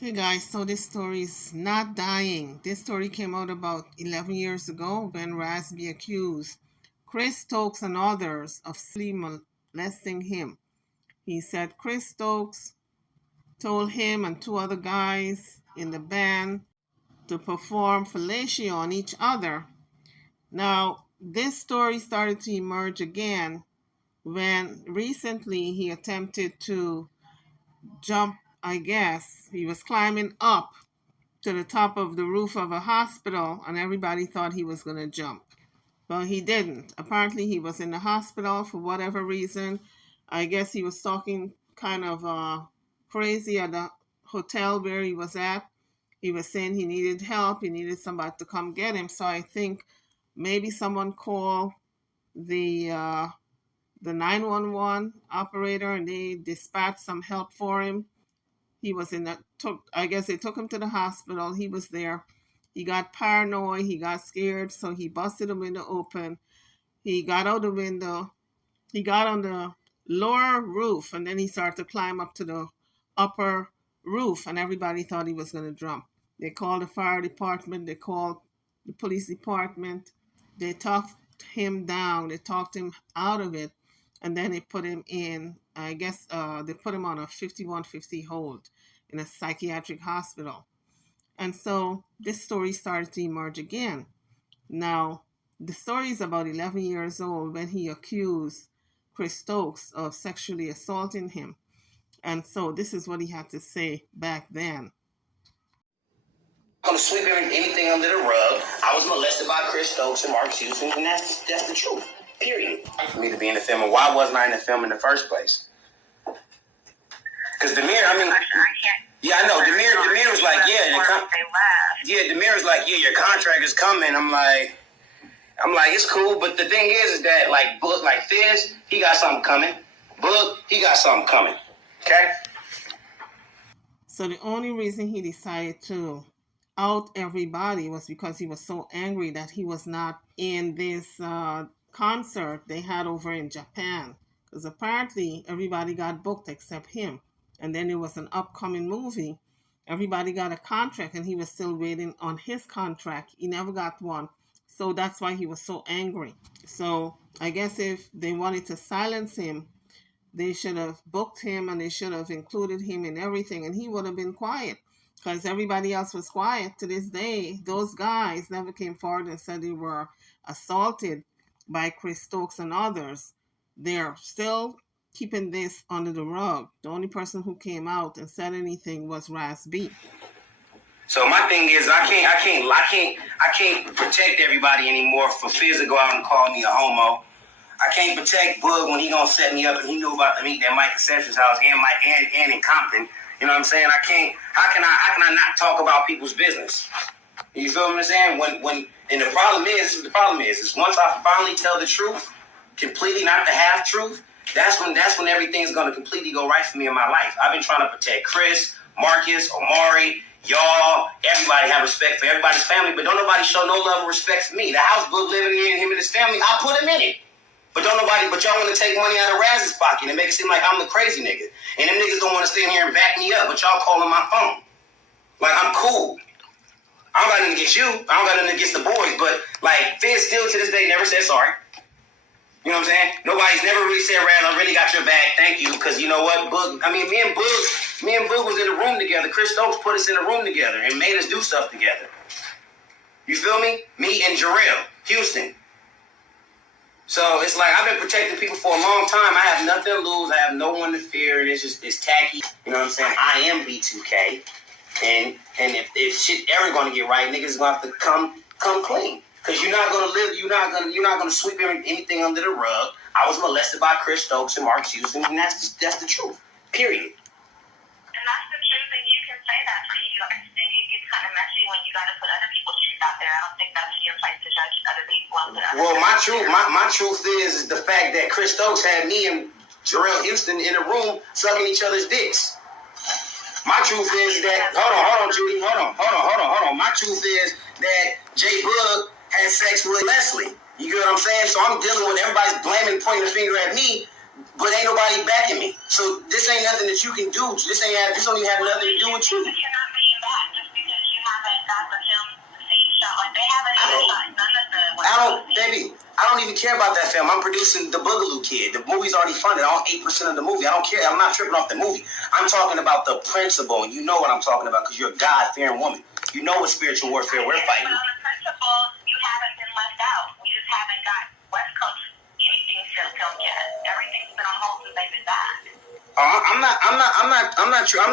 Hey guys, so this story is not dying. This story came out about 11 years ago when Raz B accused Chris Stokes and others of sexually molesting him. He said Chris Stokes told him and two other guys in the band to perform fellatio on each other. Now, this story started to emerge again when recently he attempted to jump, I guess. He was climbing up to the top of the roof of a hospital, and everybody thought he was going to jump. But he didn't. Apparently, he was in the hospital for whatever reason. I guess he was talking kind of crazy at the hotel where he was at. He was saying he needed help. He needed somebody to come get him. So I think maybe someone called the 911 operator and they dispatched some help for him. He was in that I guess they took him to the hospital. He was there. He got paranoid. He got scared. So he busted the window open. He got out the window. He got on the lower roof and then he started to climb up to the upper roof and everybody thought he was going to jump. They called the fire department. They called the police department. They talked him down. They talked him out of it. And then they put him in, I guess they put him on a 5150 hold in a psychiatric hospital. And so this story started to emerge again. Now, the story is about 11 years old when he accused Chris Stokes of sexually assaulting him. And so this is what he had to say back then. I'm going to sweep anything under the rug. I was molested by Chris Stokes and Mark Houston, and that's the truth. Period. For me to be in the film, and why wasn't I in the film in the first place? Because Demir, I mean, yeah, I know. Demir was like, Demir was like, yeah, your contract is coming. I'm like, it's cool, but the thing is that like Book, like Fizz, he got something coming. Book, he got something coming. Okay. So the only reason he decided to out everybody was because he was so angry that he was not in this concert they had over in Japan, because apparently everybody got booked except him, and then there was an upcoming movie. Everybody got a contract and he was still waiting on his contract. He never got one, so that's why he was so angry. So I guess if they wanted to silence him, they should have booked him and they should have included him in everything, and he would have been quiet, because everybody else was quiet. To this day, those guys never came forward and said they were assaulted by Chris Stokes and others. They're still keeping this under the rug. The only person who came out and said anything was Raz B. So my thing is, I can't protect everybody anymore for Fizz to go out and call me a homo. I can't protect Bug when he gonna set me up and he knew about the meet at Mike Conception's house and in Compton. You know what I'm saying? I can't. How can I not talk about people's business? You feel what I'm saying? And the problem is once I finally tell the truth, completely, not the half truth, that's when everything's gonna completely go right for me in my life. I've been trying to protect Chris, Marcus, Omari, y'all, everybody have respect for everybody's family, but don't nobody show no love or respect for me. The house Book living in, him and his family, I put him in it. But y'all want to take money out of Raz's pocket and make it seem like I'm the crazy nigga. And them niggas don't want to stand here and back me up, but y'all calling my phone. Like, I'm cool. I don't got nothing against you. I don't got nothing against the boys, but like Fizz still to this day never said sorry. You know what I'm saying? Nobody's never really said, Raz, I really got your back. Thank you. Because you know what? Me and Boog was in a room together. Chris Stokes put us in a room together and made us do stuff together. You feel me? Me and Jarrell Houston. So it's like I've been protecting people for a long time. I have nothing to lose. I have no one to fear, and it's tacky. You know what I'm saying? I am B2K, and if shit ever gonna get right, niggas gonna have to come clean. Cause you're not gonna sweep anything under the rug. I was molested by Chris Stokes and Mark Houston, and that's the truth. Period. And that's the truth, and you can say that. So you think it gets kind of messy when you got to put other people's truth out there. I don't think that's your place to judge other people. Well, my truth is the fact that Chris Stokes had me and Jarrell Houston in a room sucking each other's dicks. My truth is that hold on, Judy, hold on. My truth is that J Bug had sex with Leslie. You get what I'm saying? So I'm dealing with everybody's blaming, pointing the finger at me, but ain't nobody backing me. So this ain't nothing that you can do. This don't even have nothing to do with you. You cannot even care about that film. I'm producing The Boogaloo Kid. The movie's already funded. I own 8% of the movie. I don't care. I'm not tripping off the movie. I'm talking about the principle, and you know what I'm talking about because you're a God-fearing woman. You know what spiritual warfare we're fighting. On the principle, you haven't been left out. We just haven't got West Coast anything filmed yet. Everything's been on hold since they've been back. I'm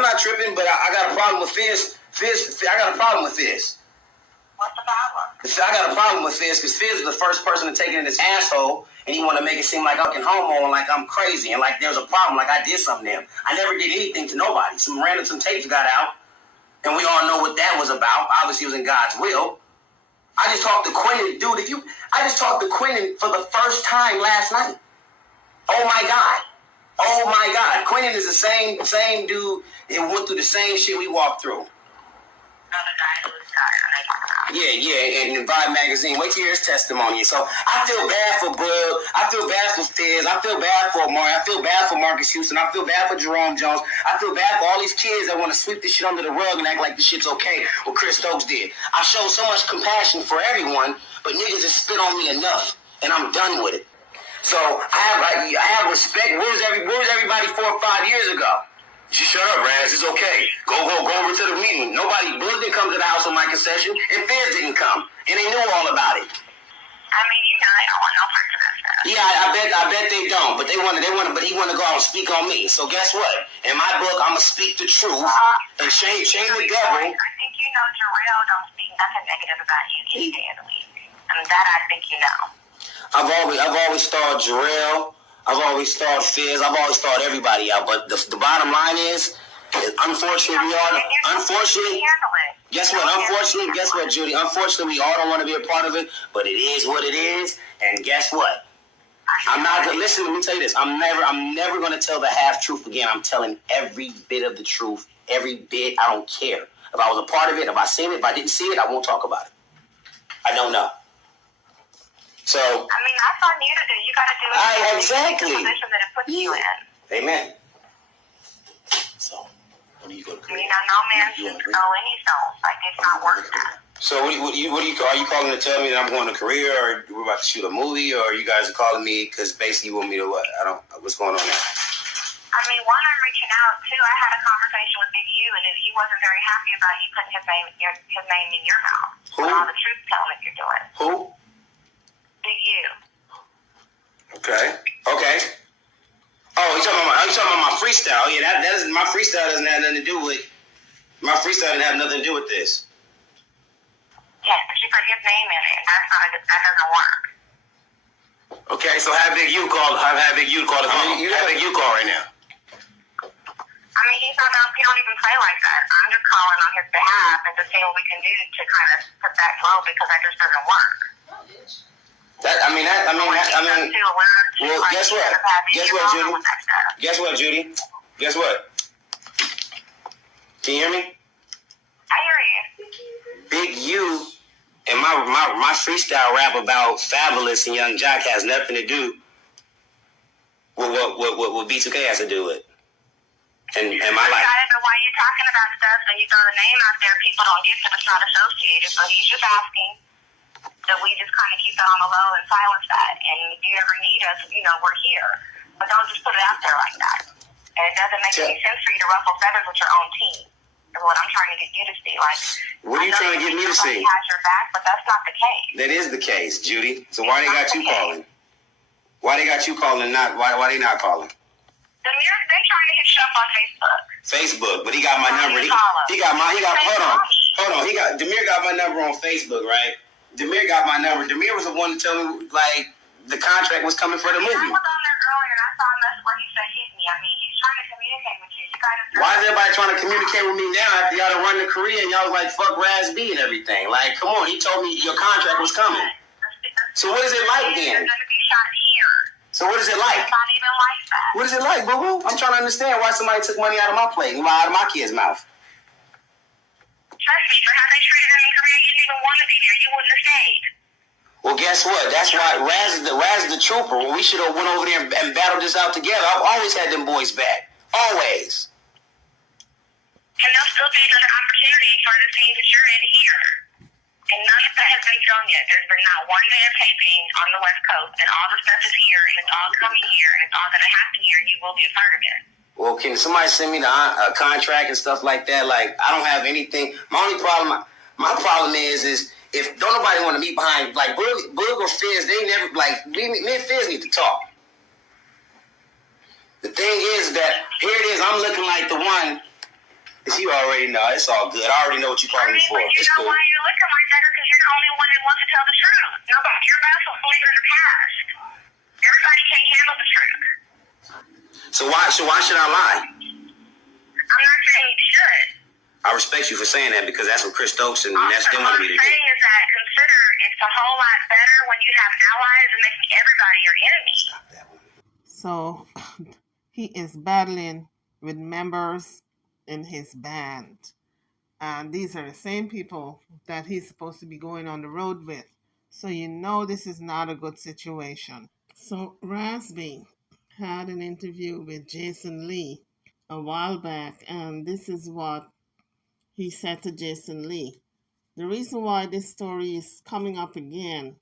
not tripping, but I got a problem with Fizz. I got a problem with Fizz. What's the problem? I got a problem with Fizz because Fizz is the first person to take it in his asshole, and he want to make it seem like I'm fucking homo and like I'm crazy and like there's a problem, like I did something to him. I never did anything to nobody. Some tapes got out, and we all know what that was about. Obviously, it was in God's will. I just talked to Quentin, dude. I just talked to Quentin for the first time last night. Oh my God. Quentin is the same dude and went through the same shit we walked through. Another guy who was tired. I talk about. Yeah, and Vibe Magazine. Wait to hear his testimony. So I feel bad for Bud. I feel bad for Fizz. I feel bad for Amari. I feel bad for Marcus Houston. I feel bad for Jerome Jones. I feel bad for all these kids that want to sweep this shit under the rug and act like this shit's okay, what Chris Stokes did. I showed so much compassion for everyone, but niggas just spit on me enough, and I'm done with it. So I have respect. Where was everybody 4 or 5 years ago? She shut up, Raz. It's okay. Go over to the meeting. Bud didn't come to the house on my concession, and Fizz didn't come, and they knew all about it. I mean, you know, I don't want no part of that stuff. Yeah, I bet they don't, but but he want to go out and speak on me. So guess what? In my book, I'm gonna speak the truth and shame the devil. I think you know Jarrell don't speak nothing negative about you. He stay in the league. I mean, that I think you know. I've always thought Jarrell. I've always thought Fizz. I've always thought everybody out. But the bottom line is, unfortunately, guess what, Judy? Unfortunately, we all don't want to be a part of it, but it is what it is. And guess what? I'm not gonna listen. Let me tell you this. I'm never gonna tell the half truth again. I'm telling every bit of the truth. Every bit. I don't care. If I was a part of it, if I seen it, if I didn't see it, I won't talk about it. I don't know. So I mean, that's on you to do. You got to do it. Exactly. The position that it puts you in. Amen. So, when are you going to I mean, no man should know any souls. Like, it's not worth that. So, are you calling to tell me that I'm going to Korea, or we're about to shoot a movie, or you guys are calling me because basically you want me to what? What's going on there? I mean, one, I'm reaching out. Two, I had a conversation with Big U, and he wasn't very happy about you putting his name in your mouth. Who? With all the truth telling that you're doing. Who? Big U. Okay. Oh, you talking about my freestyle? Yeah, that is my freestyle doesn't have nothing to do with. My freestyle didn't have nothing to do with this. Yeah, but you put his name in it. That doesn't work. Okay, so have Big U call. Have Big U call the phone. Have Big U call right now. I mean, he don't even play like that. I'm just calling on his behalf and to see what we can do to kind of put that flow because that just doesn't work. Well, guess what? Judy? Guess what? Can you hear me? I hear you. Big U and my freestyle rap about Fabulous and Young Jock has nothing to do with what B2K has to do with. And my life. I don't know why you're talking about stuff and you throw the name out there. People don't get that it's not associated. So he's just asking that we just kind of keep that on the low and silence that. And if you ever need us, we're here. But don't just put it out there like that. And it doesn't make any sense for you to ruffle feathers with your own team. Is what I'm trying to get you to see. Like, what are you trying to get me to see? Has your back, but that's not the case. That is the case, Judy. So why they got you calling? Why they got you calling? Not why they not calling? They're trying to hit you up on Facebook. But he got my number. Hold on. Demir got my number on Facebook, right? Demir got my number. Demir was the one to tell me like the contract was coming for the movie. I was on there earlier and I saw a message where he said hit me. I mean, he's trying to communicate with you. Why is everybody trying to communicate with me now after y'all done run to Korea and y'all was like fuck Raz B and everything? Like, come on, he told me your contract was coming. So what is it like then? You're going to be shot here. So what is it like? It's not even like that. What is it like, boo-boo? I'm trying to understand why somebody took money out of my plate, out of my kid's mouth. Trust me, for how they treated him in Korea, you didn't even want to be there. You wouldn't have stayed. Well, guess what? That's why Raz is the trooper. We should have went over there and battled this out together. I've always had them boys back. Always. And there'll still be another opportunity for the team that you're in here. And none of that has been filmed yet. There's been not one day of taping on the West Coast, and all the stuff is here, and it's all coming here, and it's all going to happen here, and you will be a part of it. Well, can somebody send me the contract and stuff like that? Like, I don't have anything. My problem is if don't nobody want to meet behind, like, Boog or Fizz, they never, like, me and Fizz need to talk. The thing is that, here it is, I'm looking like the one, you already know, it's all good. I already know what you're calling me for. But you know why you're looking like that? Because you're the only one that wants to tell the truth. Nobody, your past will leave in the past. Everybody can't handle the truth. So why should I lie? I'm not saying you should. I respect you for saying that because that's what Chris Stokes and that's doing All to me I'm today. saying is that consider it's a whole lot better when you have allies and making everybody your enemy. So he is battling with members in his band. And these are the same people that he's supposed to be going on the road with. So you know this is not a good situation. So Raz B had an interview with Jason Lee a while back, and this is what he said to Jason Lee. The reason why this story is coming up again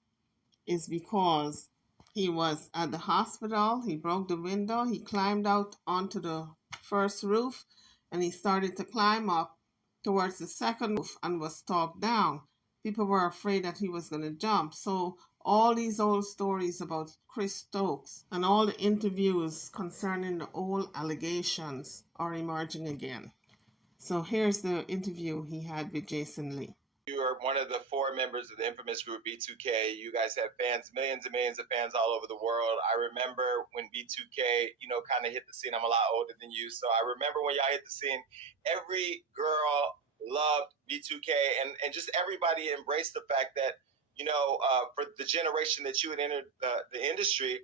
is because he was at the hospital, he broke the window, he climbed out onto the first roof, and he started to climb up towards the second roof and was talked down. People were afraid that he was going to jump. So all these old stories about Chris Stokes and all the interviews concerning the old allegations are emerging again. So here's the interview he had with Jason Lee. You are one of the 4 members of the infamous group B2K. You guys have fans, millions and millions of fans all over the world. I remember when B2K, kind of hit the scene. I'm a lot older than you, so I remember when y'all hit the scene. Every girl loved B2K, and just everybody embraced the fact that, for the generation that you had entered the industry,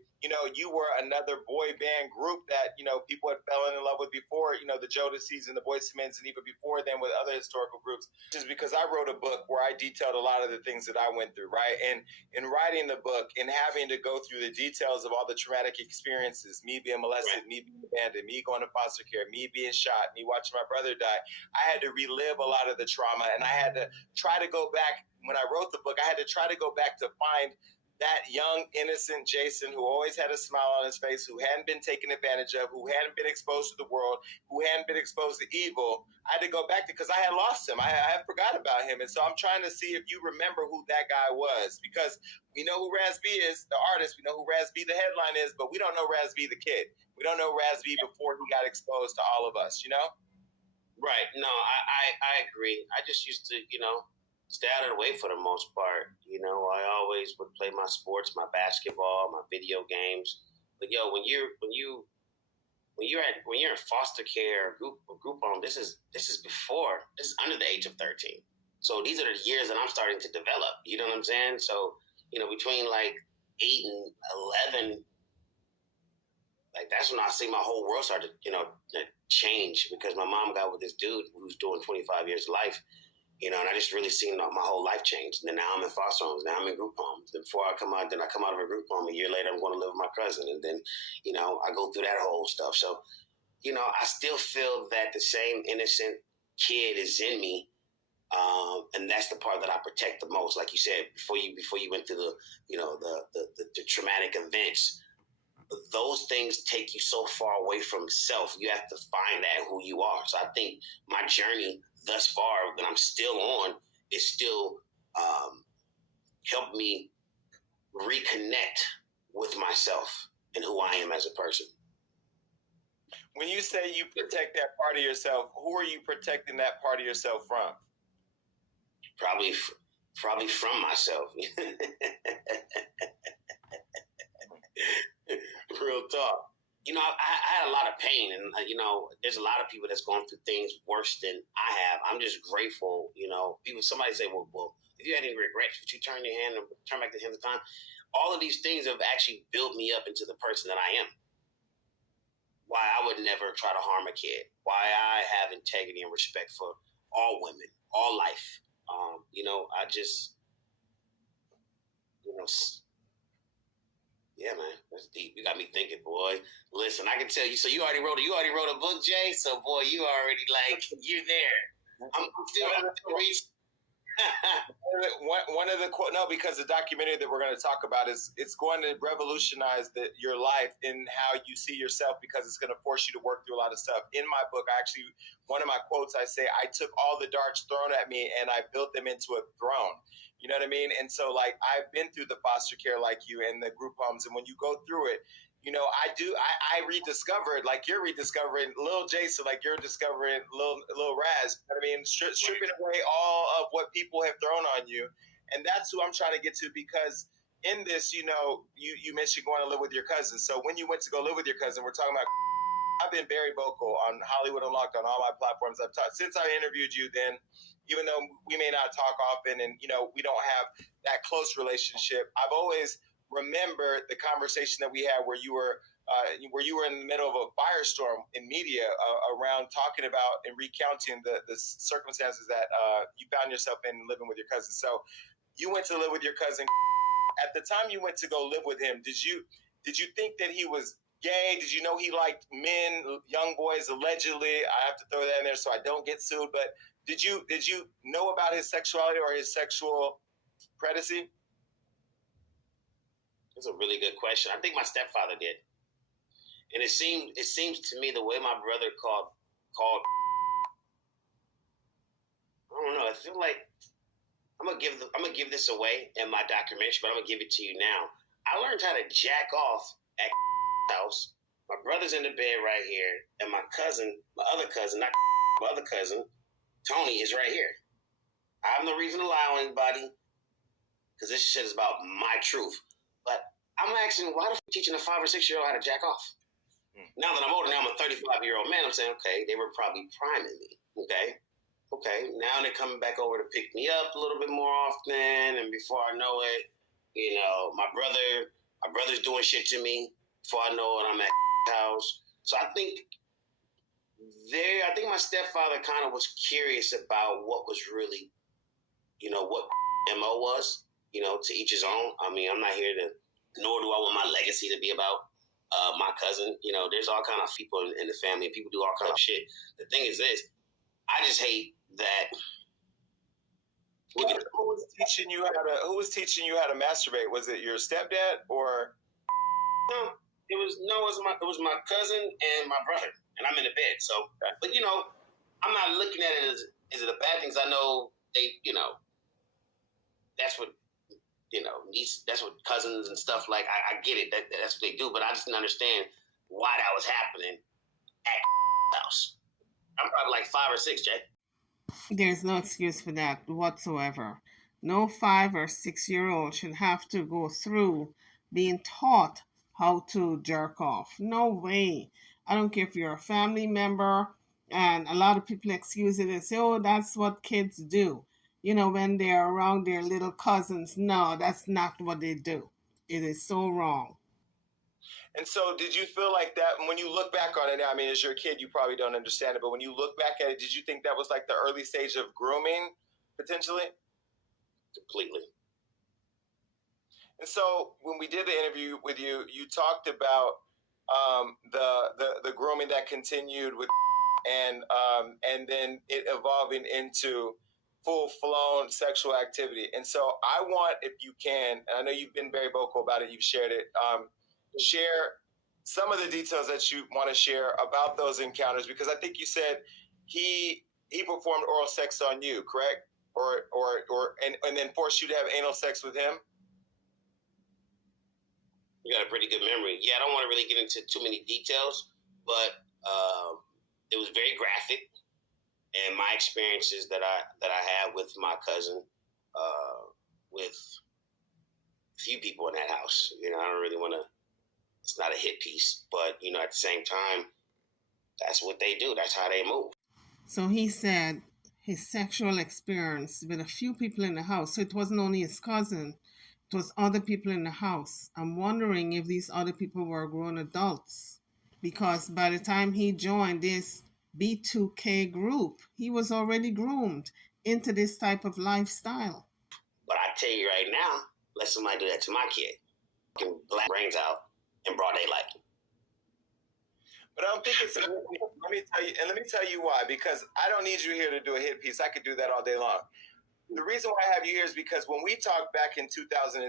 you were another boy band group that, people had fallen in love with before, the Jodeci's and the Boyz II Men's, and even before then with other historical groups. Just because I wrote a book where I detailed a lot of the things that I went through, right? And in writing the book and having to go through the details of all the traumatic experiences, me being molested, right, me being abandoned, me going to foster care, me being shot, me watching my brother die, I had to relive a lot of the trauma, and I had to try to go back. When I wrote the book, I had to try to go back to find that young, innocent Jason who always had a smile on his face, who hadn't been taken advantage of, who hadn't been exposed to the world, who hadn't been exposed to evil. I had to go back to, because I had lost him. I forgot about him. And so I'm trying to see if you remember who that guy was, because we know who Raz B is, the artist. We know who Raz B, the headline, is, but we don't know Raz B, the kid. We don't know Raz B before he got exposed to all of us, Right. No, I agree. I just used to, stay out of the way for the most part. I always would play my sports, my basketball, my video games. But when you're in foster care or group home, this is under the age of 13. So these are the years that I'm starting to develop. You know what I'm saying? So between like 8 and 11, like that's when I see my whole world start to change, because my mom got with this dude who's doing 25 years of life. And I just really seen my whole life change. And then now I'm in foster homes. Now I'm in group homes. Then before I come out of a group home. A year later, I'm going to live with my cousin. And then, I go through that whole stuff. So, I still feel that the same innocent kid is in me. And that's the part that I protect the most. Like you said, before you went through the traumatic events, those things take you so far away from self. You have to find out who you are. So I think my journey thus far that I'm still on is still helped me reconnect with myself and who I am as a person. When you say you protect that part of yourself, who are you protecting that part of yourself from? Probably from myself. Real talk. I had a lot of pain, and there's a lot of people that's going through things worse than I have. I'm just grateful. Somebody say, well, if you had any regrets, would you turn back the hands of time? All of these things have actually built me up into the person that I am. Why I would never try to harm a kid. Why I have integrity and respect for all women, all life. I just, yeah, man, that's deep. You got me thinking, boy. Listen, I can tell you. So you already wrote a book, Jay. So boy, you already you're there. I'm still reading. One of the because the documentary that we're going to talk about it's going to revolutionize your life in how you see yourself, because it's going to force you to work through a lot of stuff. In my book, one of my quotes, I say, I took all the darts thrown at me and I built them into a throne. You know what I mean? And so, like, I've been through the foster care like you and the group homes, and when you go through it, you know, I rediscovered, like you're rediscovering Lil Jason, like you're discovering Lil Raz. You know what I mean, stripping away all of what people have thrown on you, and that's who I'm trying to get to. Because in this, you know, you mentioned going to live with your cousin. So when you went to go live with your cousin, we're talking about. I've been very vocal on Hollywood Unlocked on all my platforms. I've talked since I interviewed you. Then, even though we may not talk often, and you know we don't have that close relationship, I've always remember the conversation that we had where you were in the middle of a firestorm in media around talking about and recounting the circumstances that you found yourself in living with your cousin. So you went to live with your cousin. At the time you went to go live with him, did you think that he was gay? Did you know he liked men, young boys, allegedly? I have to throw that in there so I don't get sued. But did you know about his sexuality or his sexual predatory? That's a really good question. I think my stepfather did, and it seems to me the way my brother called. I don't know. I feel like I'm gonna give this away in my documentary, but I'm gonna give it to you now. I learned how to jack off at house. My brother's in the bed right here, and my other cousin, Tony, is right here. I have no reason to lie on anybody, because this shit is about my truth. But I'm asking, why the f*** teaching a 5 or 6 year old how to jack off? Now that I'm older, now I'm a 35-year-old man, I'm saying, okay, they were probably priming me. Okay. Now they're coming back over to pick me up a little bit more often, and before I know it, you know, my brother's doing shit to me. Before I know it, I'm at house. So I think my stepfather kind of was curious about what was really, you know, what MO was. You know, to each his own. I mean, I'm not here to, nor do I want my legacy to be about my cousin. You know, there's all kind of people in the family, and people do all kind of shit. The thing is this, I just hate that. Who was teaching you how to masturbate? Was it your stepdad or? No, it was my cousin and my brother, and I'm in the bed. So, but you know, I'm not looking at it as is it a bad thing? 'Cause I know they, you know, that's what. You know, that's what cousins and stuff like. I get it. That's what they do, but I just didn't understand why that was happening at house. I'm probably like 5 or 6, Jay. There's no excuse for that whatsoever. No 5 or 6 year old should have to go through being taught how to jerk off. No way. I don't care if you're a family member, and a lot of people excuse it and say, oh, that's what kids do. You know, when they're around their little cousins. No, that's not what they do. It is so wrong. And so did you feel like that when you look back on it now? I mean, as you're a kid, you probably don't understand it, but when you look back at it, did you think that was like the early stage of grooming, potentially? Completely. And so when we did the interview with you, you talked about the grooming that continued with, and then it evolving into full-blown sexual activity. And so I want, if you can, and I know you've been very vocal about it, you've shared it, share some of the details that you want to share about those encounters, because I think you said he performed oral sex on you, correct? And then forced you to have anal sex with him? You got a pretty good memory. Yeah, I don't want to really get into too many details, but it was very graphic. And my experiences that I had with my cousin, with a few people in that house, you know, I don't really want to. It's not a hit piece, but you know, at the same time, that's what they do. That's how they move. So he said his sexual experience with a few people in the house. So it wasn't only his cousin, it was other people in the house. I'm wondering if these other people were grown adults, because by the time he joined this B2K group, he was already groomed into this type of lifestyle. But I tell you right now, let somebody do that to my kid. Can black brains out in broad daylight. But I don't think it's. Let me tell you why. Because I don't need you here to do a hit piece. I could do that all day long. The reason why I have you here is because when we talked back in 2007,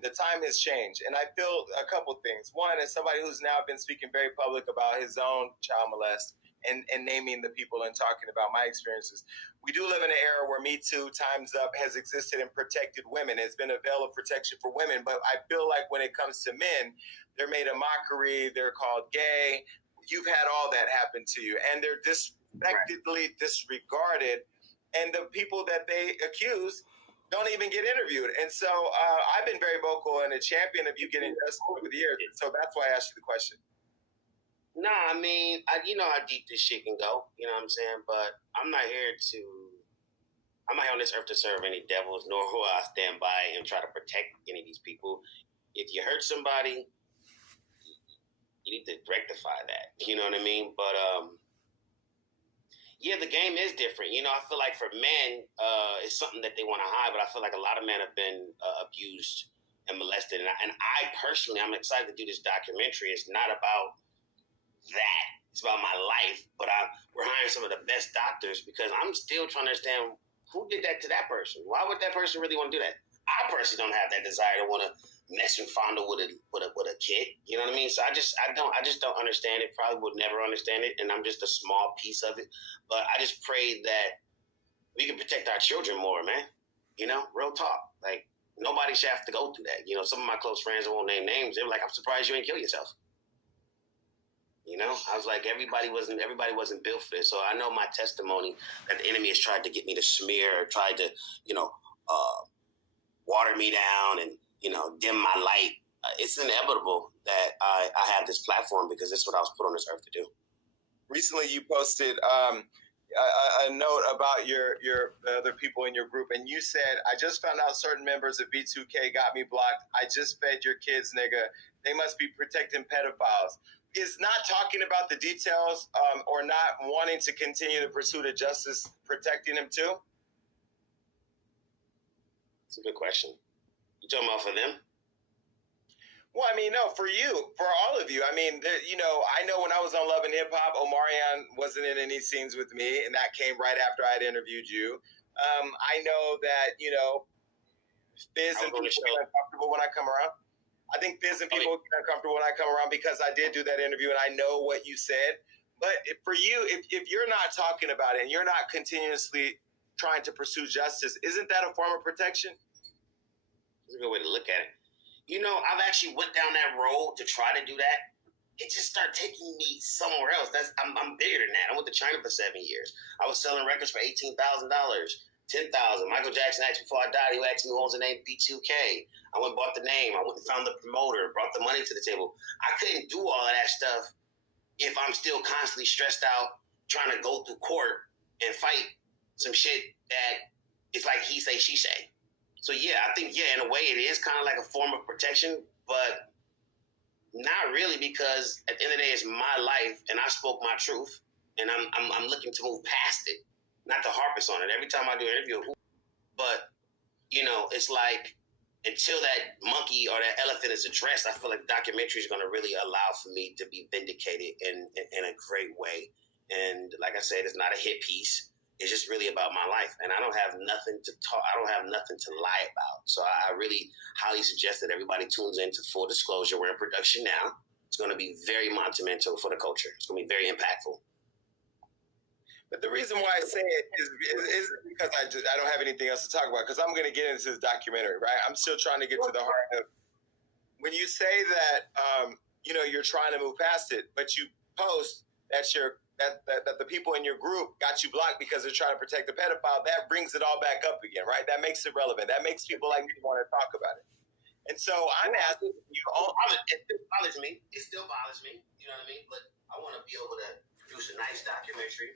the time has changed. And I feel a couple things. One, as somebody who's now been speaking very public about his own child molest and naming the people and talking about my experiences, we do live in an era where Me Too, Time's Up, has existed and protected women. It's been a veil of protection for women. But I feel like when it comes to men, they're made a mockery. They're called gay. You've had all that happen to you. And they're disrespectfully disregarded. And the people that they accuse don't even get interviewed. And so I've been very vocal and a champion of you getting justice over the years. So that's why I asked you the question. Nah, I mean, you know how deep this shit can go. You know what I'm saying? But I'm not here on this earth to serve any devils, nor will I stand by and try to protect any of these people. If you hurt somebody, you need to rectify that. You know what I mean? But, yeah, the game is different. You know, I feel like for men, it's something that they want to hide, but I feel like a lot of men have been abused and molested. And I personally, I'm excited to do this documentary. It's not about that. It's about my life, but we're hiring some of the best doctors because I'm still trying to understand who did that to that person. Why would that person really want to do that? I personally don't have that desire to want to mess and fondle with a kid. You know what I mean? So I just don't understand it. Probably would never understand it, and I'm just a small piece of it. But I just pray that we can protect our children more, man. You know, real talk. Like nobody should have to go through that. You know, some of my close friends, I won't name names, they were like, "I'm surprised you ain't kill yourself." You know, I was like, everybody wasn't built for this. So I know my testimony that the enemy has tried to get me to smear, or tried to, you know, water me down and, you know, dim my light. It's inevitable that I have this platform because it's what I was put on this earth to do. Recently, you posted a note about the other people in your group, and you said, "I just found out certain members of B2K got me blocked. I just fed your kids, nigga. They must be protecting pedophiles." Is not talking about the details or not wanting to continue the pursuit of justice protecting them too? It's a good question. You talking about for them? Well, I mean, no, for you, for all of you. I mean, you know, I know when I was on Love and Hip Hop, Omarion wasn't in any scenes with me, and that came right after I had interviewed you. I know that, you know, Fizz and people get uncomfortable when I come around. I think Fizz and people get uncomfortable when I come around because I did do that interview and I know what you said. But for you, if you're not talking about it and you're not continuously trying to pursue justice, isn't that a form of protection? That's a good way to look at it. You know, I've actually went down that road to try to do that. It just started taking me somewhere else. I'm bigger than that. I went to China for 7 years. I was selling records for $18,000. $10,000. Michael Jackson asked me before I died, he asked me who owns the name B2K. I went and bought the name. I went and found the promoter, brought the money to the table. I couldn't do all of that stuff if I'm still constantly stressed out trying to go through court and fight some shit that it's like he say, she say. So yeah, I think, yeah, in a way it is kind of like a form of protection, but not really, because at the end of the day, it's my life and I spoke my truth and I'm looking to move past it. Not to harpist on it every time I do an interview, but you know, it's like until that monkey or that elephant is addressed, I feel like documentary is going to really allow for me to be vindicated in a great way. And like I said, it's not a hit piece. It's just really about my life, and I don't have nothing to talk. I don't have nothing to lie about. So I really highly suggest that everybody tunes into Full Disclosure. We're in production now. It's going to be very monumental for the culture. It's going to be very impactful. But the reason why I say it is because I don't have anything else to talk about, because I'm going to get into this documentary, right? I'm still trying to get to the heart of when you say that, you know, you're trying to move past it, but you post that that the people in your group got you blocked because they're trying to protect the pedophile. That brings it all back up again, right? That makes it relevant. That makes people like me want to talk about it. And so I'm asking you all. It still bothers me. It still bothers me. You know what I mean? But I want to be able to produce a nice documentary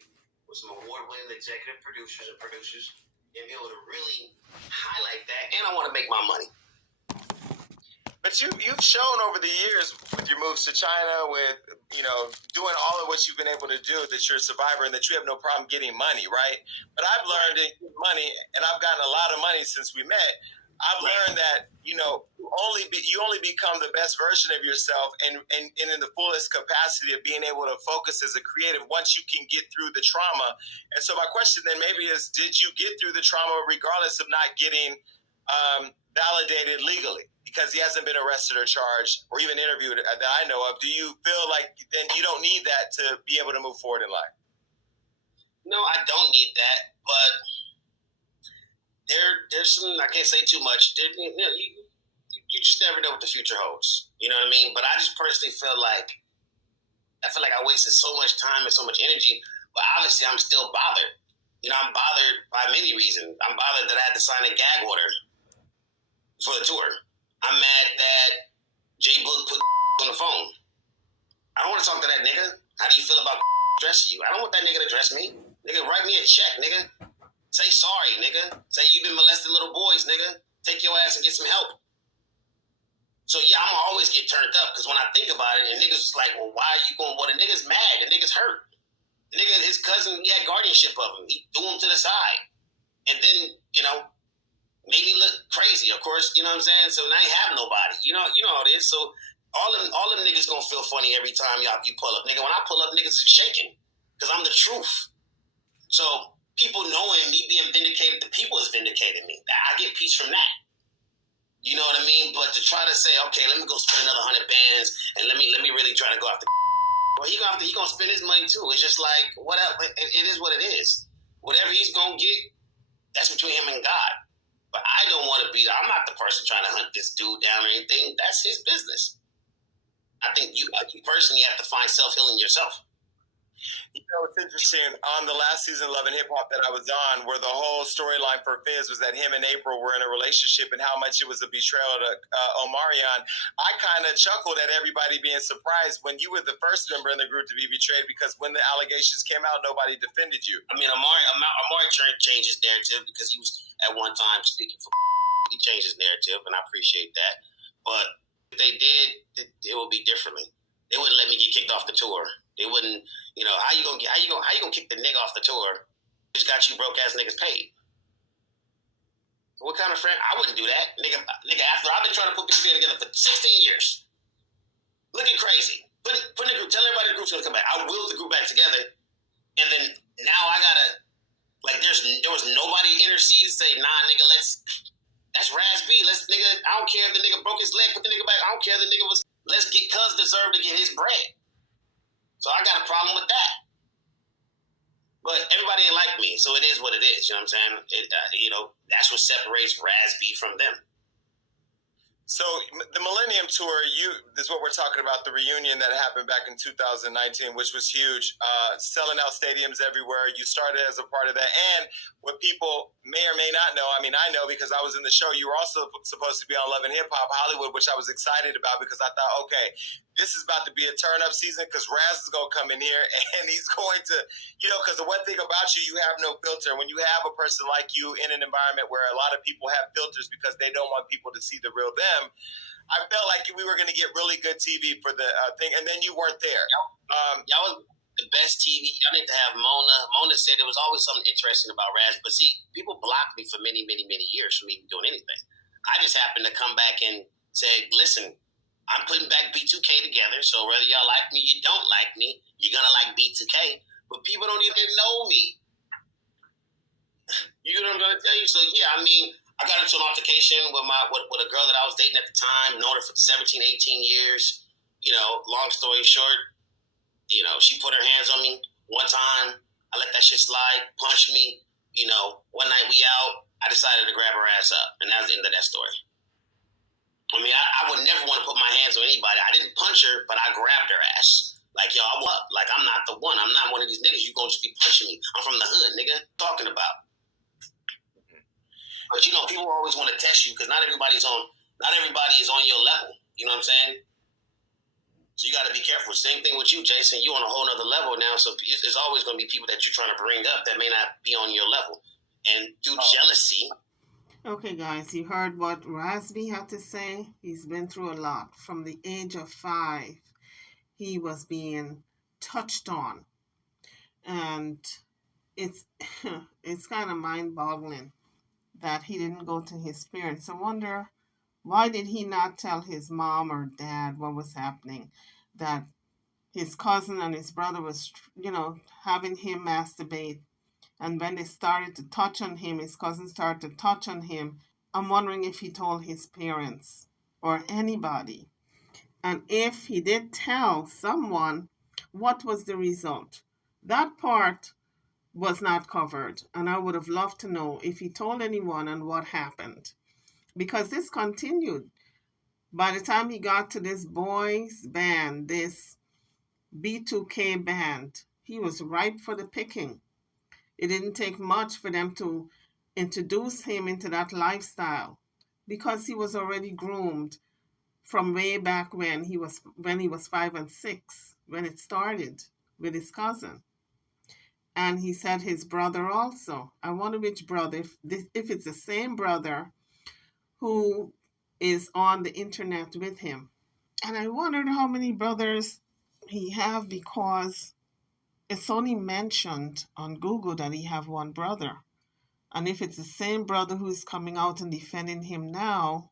with some award-winning executive producers and be able to really highlight that. And I want to make my money. But you've shown over the years with your moves to China, with, you know, doing all of what you've been able to do, that you're a survivor and that you have no problem getting money, right? But I've learned that money, and I've gotten a lot of money since we met, I've learned that, you only become the best version of yourself and in the fullest capacity of being able to focus as a creative once you can get through the trauma. And so my question then maybe is, did you get through the trauma regardless of not getting validated legally? Because he hasn't been arrested or charged or even interviewed that I know of. Do you feel like then you don't need that to be able to move forward in life? No, I don't need that, but there's some, I can't say too much. You just never know what the future holds. You know what I mean? But I just personally feel like I wasted so much time and so much energy. But obviously, I'm still bothered. I'm bothered by many reasons. I'm bothered that I had to sign a gag order for the tour. I'm mad that Jay Book put on the phone. I don't want to talk to that nigga. How do you feel about addressing you? I don't want that nigga to address me. Nigga, write me a check, nigga. Say sorry, nigga. Say you've been molesting little boys, nigga. Take your ass and get some help. So yeah, I'm gonna always get turned up because when I think about it, and niggas is like, well, why are you going? Well, the nigga's mad. The nigga's hurt. The nigga, his cousin, he had guardianship of him. He threw him to the side, and then made me look crazy. Of course, you know what I'm saying. So now you have nobody. You know how it is. So all them niggas gonna feel funny every time you pull up, nigga. When I pull up, niggas is shaking because I'm the truth. So people knowing me being vindicated, the people is vindicating me. I get peace from that. You know what I mean? But to try to say, okay, let me go spend another 100 bands and let me really try to go after. Well, he gonna spend his money too. It's just like whatever. It is what it is. Whatever he's gonna get, that's between him and God. But I don't want to be. I'm not the person trying to hunt this dude down or anything. That's his business. I think you personally have to find self-healing yourself. It's interesting. On the last season of Love and Hip Hop that I was on, where the whole storyline for Fizz was that him and April were in a relationship and how much it was a betrayal to Omarion, I kind of chuckled at everybody being surprised when you were the first member in the group to be betrayed because when the allegations came out, nobody defended you. I mean, Amari changed his narrative because he was at one time speaking for. He changed his narrative, and I appreciate that. But if they did, it would be differently. They wouldn't let me get kicked off the tour. They wouldn't, how you gonna kick the nigga off the tour? Just got you broke ass niggas paid. What kind of friend? I wouldn't do that, nigga. After I've been trying to put people together for 16 years, looking crazy. Put the group. Tell everybody the group's gonna come back. I willed the group back together, and then now I gotta there was nobody intercede to say, nah, nigga, that's Raz B. Nigga. I don't care if the nigga broke his leg. Put the nigga back. I don't care if the nigga was. Let's get Cuz deserved to get his bread. So I got a problem with that. But everybody ain't like me, so it is what it is. You know what I'm saying? That's what separates Raz B from them. So the Millennium Tour, this is what we're talking about, the reunion that happened back in 2019, which was huge, selling out stadiums everywhere. You started as a part of that. And what people may or may not know, I mean, I know because I was in the show, you were also supposed to be on Love and Hip Hop Hollywood, which I was excited about because I thought, okay, this is about to be a turn-up season because Raz is going to come in here and he's going to, because the one thing about you, you have no filter. When you have a person like you in an environment where a lot of people have filters because they don't want people to see the real them, I felt like we were going to get really good TV for the thing, and then you weren't there. Y'all was the best TV. Y'all need to have Mona. Mona said there was always something interesting about Raz, but see, people blocked me for many, many, many years from even doing anything. I just happened to come back and say, listen, I'm putting back B2K together, so whether y'all like me, you don't like me, you're going to like B2K, but people don't even know me. You know what I'm going to tell you? So, yeah, I mean, I got into an altercation with a girl that I was dating at the time, known her for 17, 18 years. Long story short, she put her hands on me one time. I let that shit slide, punched me. One night we out, I decided to grab her ass up, and that was the end of that story. I mean, I would never want to put my hands on anybody. I didn't punch her, but I grabbed her ass. Like, yo, I'm up. Like, I'm not the one. I'm not one of these niggas. You gonna just be punching me. I'm from the hood, nigga. Talking about. But, people always want to test you because not everybody is on your level. You know what I'm saying? So you got to be careful. Same thing with you, Jason. You on a whole nother level now. So there's always going to be people that you're trying to bring up that may not be on your level. And through jealousy. Okay, guys, you heard what Raz B had to say. He's been through a lot. From the age of 5, he was being touched on. And it's kind of mind-boggling that he didn't go to his parents. I wonder, why did he not tell his mom or dad what was happening? That his cousin and his brother was, having him masturbate. And when they started to touch on him, his cousin started to touch on him. I'm wondering if he told his parents or anybody. And if he did tell someone, what was the result? That part was not covered. And I would have loved to know if he told anyone and what happened. Because this continued. By the time he got to this boys' band, this B2K band, he was ripe for the picking. It didn't take much for them to introduce him into that lifestyle because he was already groomed from way back when he was 5 and 6 when it started with his cousin. And he said his brother also. I wonder which brother, if it's the same brother who is on the internet with him. And I wondered how many brothers he have, because it's only mentioned on Google that he have one brother. And if it's the same brother who's coming out and defending him now,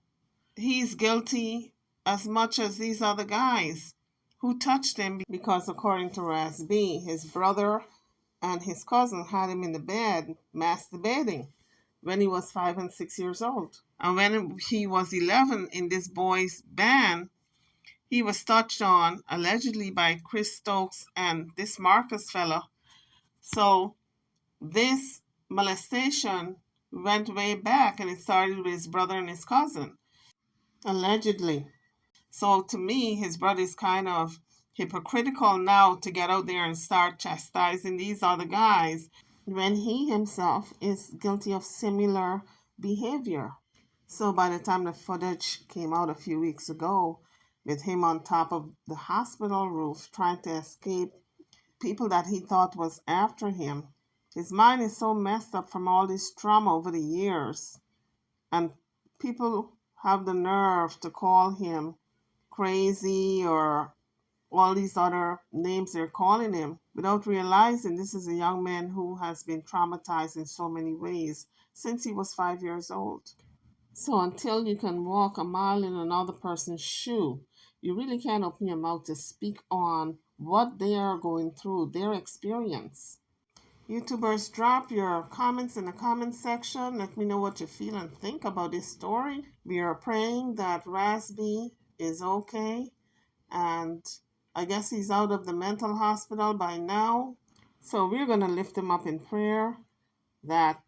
he's guilty as much as these other guys who touched him, because according to Raz B, his brother and his cousin had him in the bed masturbating when he was 5 and 6 years old. And when he was 11 in this boys' band, he was touched on allegedly by Chris Stokes and this Marcus fella. So this molestation went way back, and it started with his brother and his cousin, allegedly. So to me, his brother is kind of hypocritical now to get out there and start chastising these other guys when he himself is guilty of similar behavior. So by the time the footage came out a few weeks ago with him on top of the hospital roof trying to escape people that he thought was after him, his mind is so messed up from all this trauma over the years. And people have the nerve to call him crazy or all these other names they're calling him without realizing this is a young man who has been traumatized in so many ways since he was 5 years old. So until you can walk a mile in another person's shoe, you really can't open your mouth to speak on what they are going through, their experience. YouTubers, drop your comments in the comment section. Let me know what you feel and think about this story. We are praying that Raz B is okay, and I guess he's out of the mental hospital by now. So we're going to lift him up in prayer that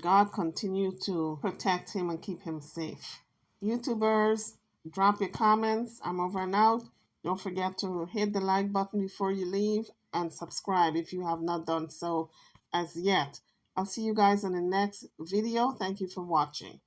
God continue to protect him and keep him safe. YouTubers, drop your comments. I'm over and out. Don't forget to hit the like button before you leave and subscribe if you have not done so as yet. I'll see you guys in the next video. Thank you for watching.